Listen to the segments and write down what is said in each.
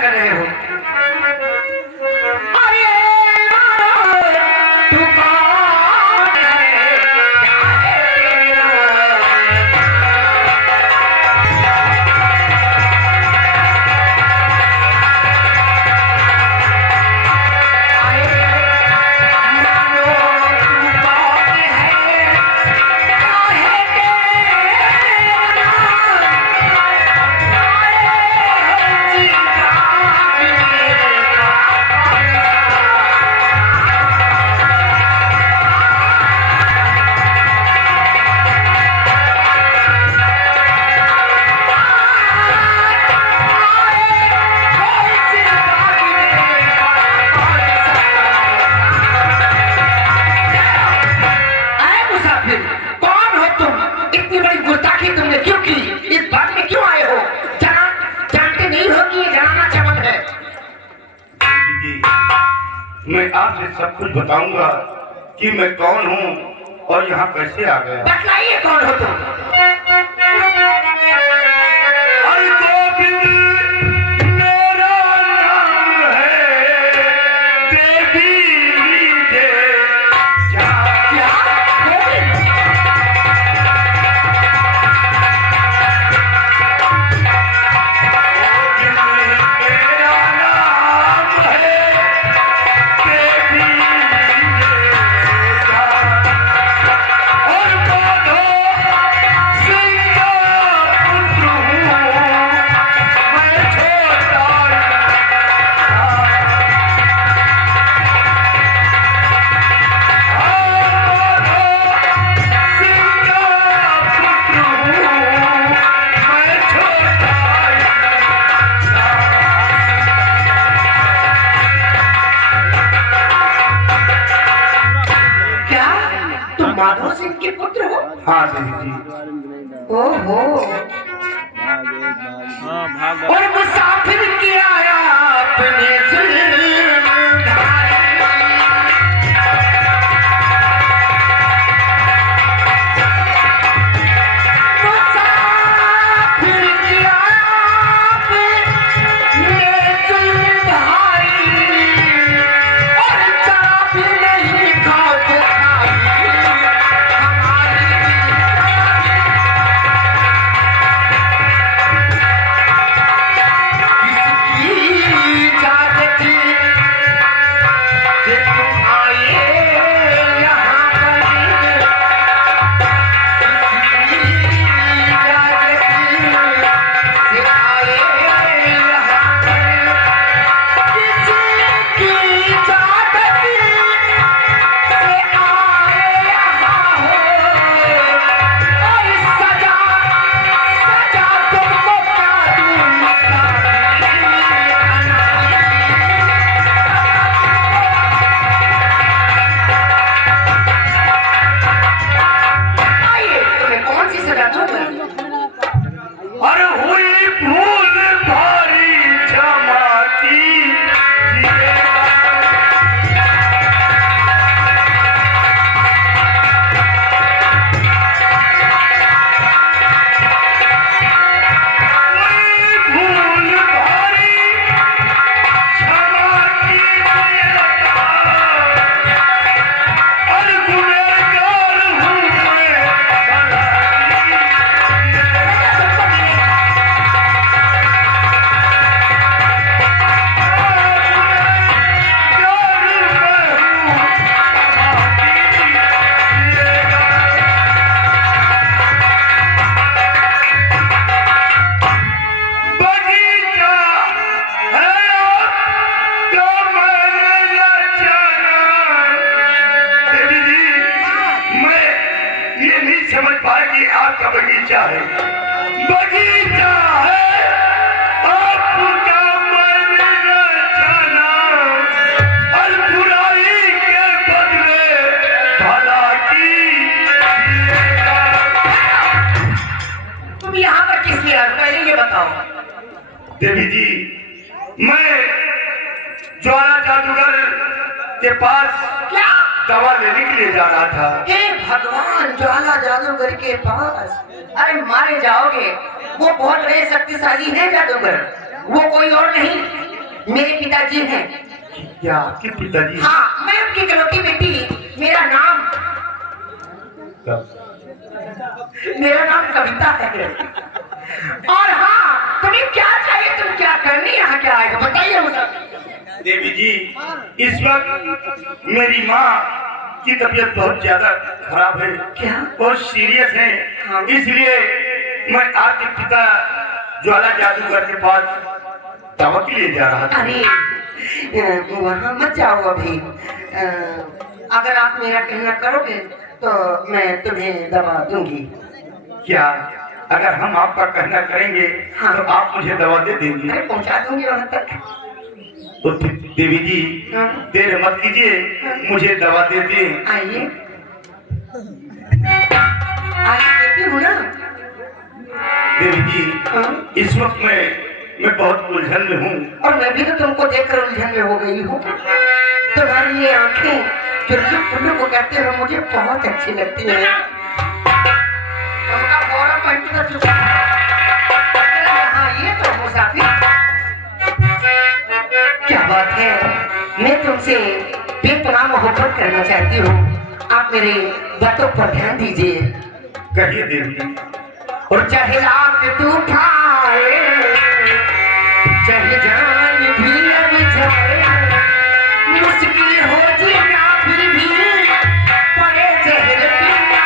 क्या कर रहे हो? मैं आपसे सब कुछ बताऊंगा कि मैं कौन हूँ और यहाँ कैसे आ गया। बताइए कौन हो तुम? मेरा नाम है देवी माधव सिंह के पुत्र हो? हाँ देवी जी। ओहो। और मुसाफिर किया आपने बगीचा है, बगीचा है आपका मैंने न जाना, और बुराई के बदले भला की। तुम यहाँ पर किस लिए आए पहले ये बताओ। देवी जी, मैं ज्वाला जादूगर के पास क्या दवा लेने के लिए जा रहा था। हे भगवान, ज्वाला जादूगर के पास? अरे मारे जाओगे, वो बहुत बड़े शक्तिशाली है जादूगर, वो कोई और नहीं मेरे पिताजी हैं। क्या आपके पिताजी? हाँ, मैं उनकी इकलौती बेटी। मेरा नाम कविता है। और हाँ, तुम्हें क्या चाहिए? तुम क्या करने यहाँ क्या आए हो? बताइए मुझे। देवी जी, इस वक्त मेरी माँ की तबीयत बहुत ज्यादा खराब है। क्या? बहुत सीरियस है। हाँ। इसलिए मैं आपके पिता ज्वाला जादूगर के पास दवा के लिए जा रहा था। अरे वहाँ मत जाओ अभी। अगर आप मेरा कहना करोगे तो मैं तुम्हें दवा दूंगी। क्या अगर हम आपका कहना करेंगे? हाँ। तो आप मुझे दवा दे देंगी? अरे पहुँचा दूंगी वहाँ तक। तो देवी जी, हाँ। देर मत कीजिए, मुझे दवा दे दें। आइए, देती हूँ ना। देवी जी, हाँ। इस वक्त मैं बहुत उलझन में हूँ। और मैं भी तो तुमको देखकर उलझन में हो गई हूँ। तुम्हारी ये आंखें जो फुल्लू को कहते हो मुझे बहुत अच्छी लगती है। तुमका गौरव पहनती तो चुप। हाँ, ये तो मुसाफिर। क्या बात है, मैं तुमसे बेपनाह मोहब्बत करना चाहती हूँ। आप मेरे बातों पर ध्यान दीजिए। कहिए देवी जी। और चाहे लाख तू खाए, चाहे जान भी लग जाए, मुश्किल हो जीना फिर भी पड़े जहर पीना,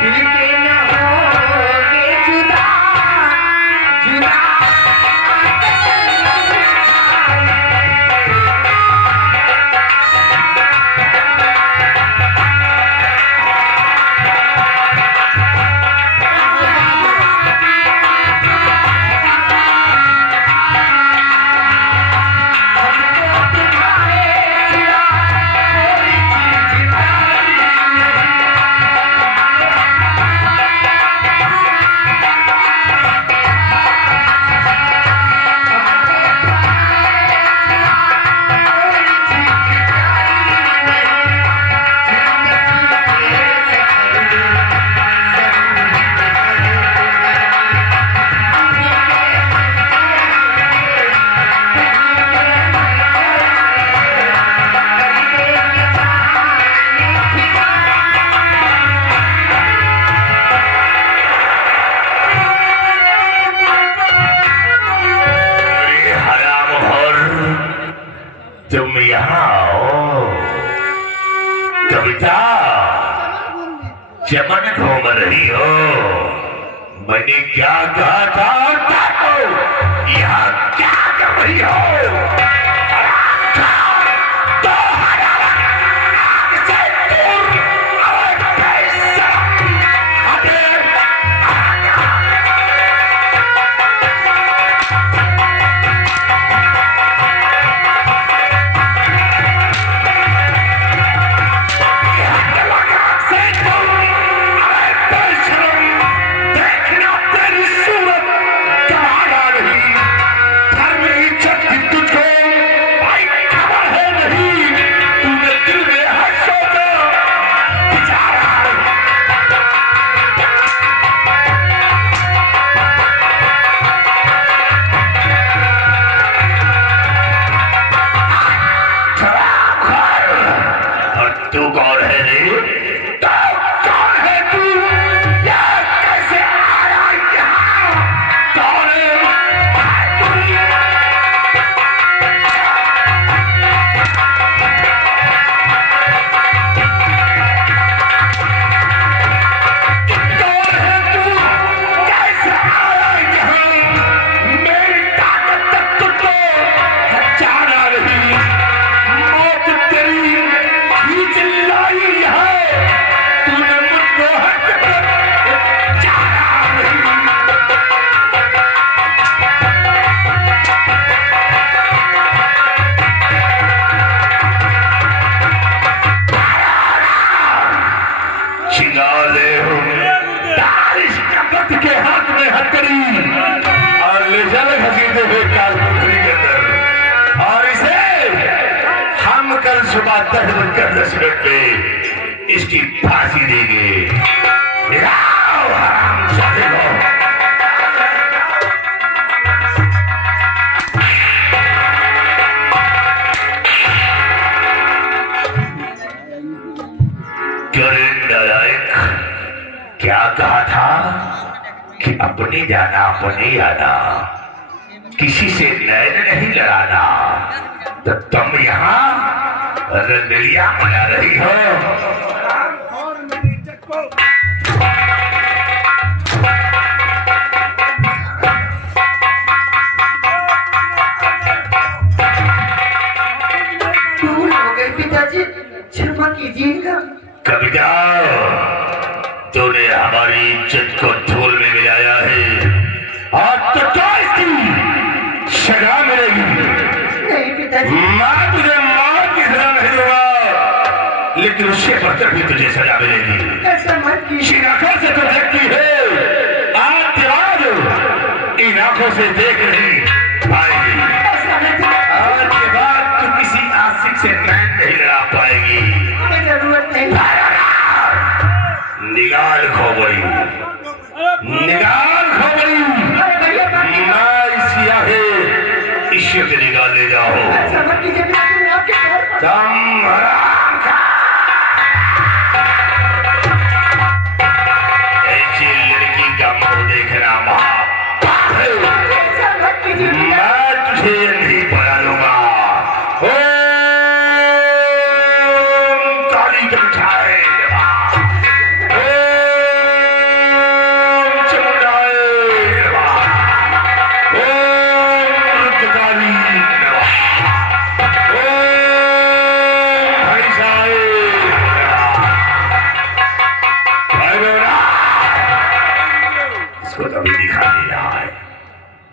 दिल के न होगे जुदा जुदा। तुम यहाँ आओ। कविता, चमन घूम रही हो। मैंने क्या कहा था? यहाँ क्या कर रही हो? सुबह 10:10 पे इसकी फांसी देंगे। हराम जादे अपने जाना अपने आना, किसी से नैन नहीं लड़ाना। तो तुम यहाँ रंगलिया मना रही हो। भूल हो गई पिताजी, क्षमा कीजिएगा। कविता, तूने हमारी इज्जत को धूल में मिलाया है, और तो क्या इसकी सजा मिलेगी? नहीं पिताजी, मैं तुझे मौत की सजा नहीं दूंगा, लेकिन उससे बढ़कर भी तुझे सजा मिलेगी। ऐसा मत कीजिए। इन आंखों से तो देखती है, आज इन आंखों से देख नहीं पाएगी। आज के बाद तू किसी आशिक से नैन नहीं लड़ा पाएगी। जरूरत नहीं। निगाल खो गई, निगाल खो गई। मैं इस याहे ईश्वर के निगाल ले जाओ। तुम हराम खा। ऐसी लड़की का मुंह देखना महापाप है। मैं तुझे नहीं पढ़ा लूंगा। काली जमछाए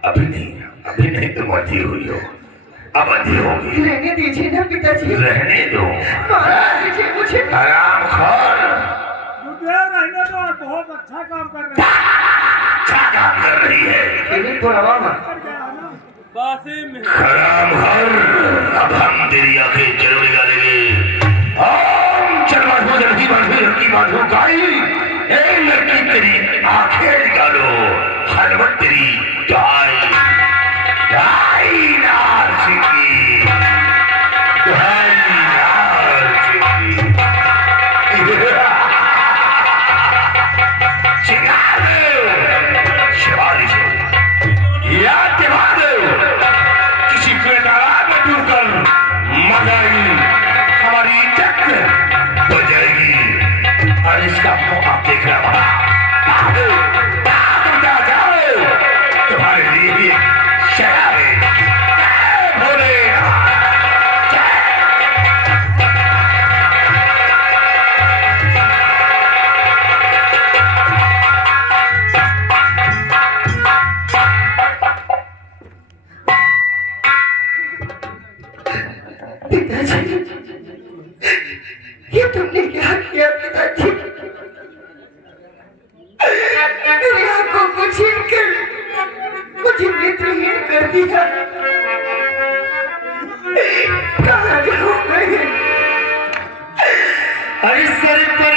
अभी नहीं तुम अंधी हुई हो, अब अंधी होगी। रहने दीजिए ना पिताजी। रहने दो। दीजिए मुझे। हराम खोर। रहने दो, बहुत अच्छा काम कर रहे हैं। अच्छा काम कर रही है। हराम खोर, अब हम तेरी आंखें जरूर निकालेंगे। चल माधो, जल्दी माधो, लड़की माधो गाई। लड़की तेरी आंखें निकालो, हलवट तेरी गाई। किसी के नाराज में डूबकर मर जाएगी, हमारी इज्जत बढ़ जाएगी। और इसका मुंह आप देख रहा होगा। तुम्हारे लिए भी शराब है। पिताजी, ये तुमने क्या किया पिताजी? मेरी आंखों को छीनकर मुझे नेत्रहीन कर दिया। कहाँ जाऊँ मैं? अरे सर पे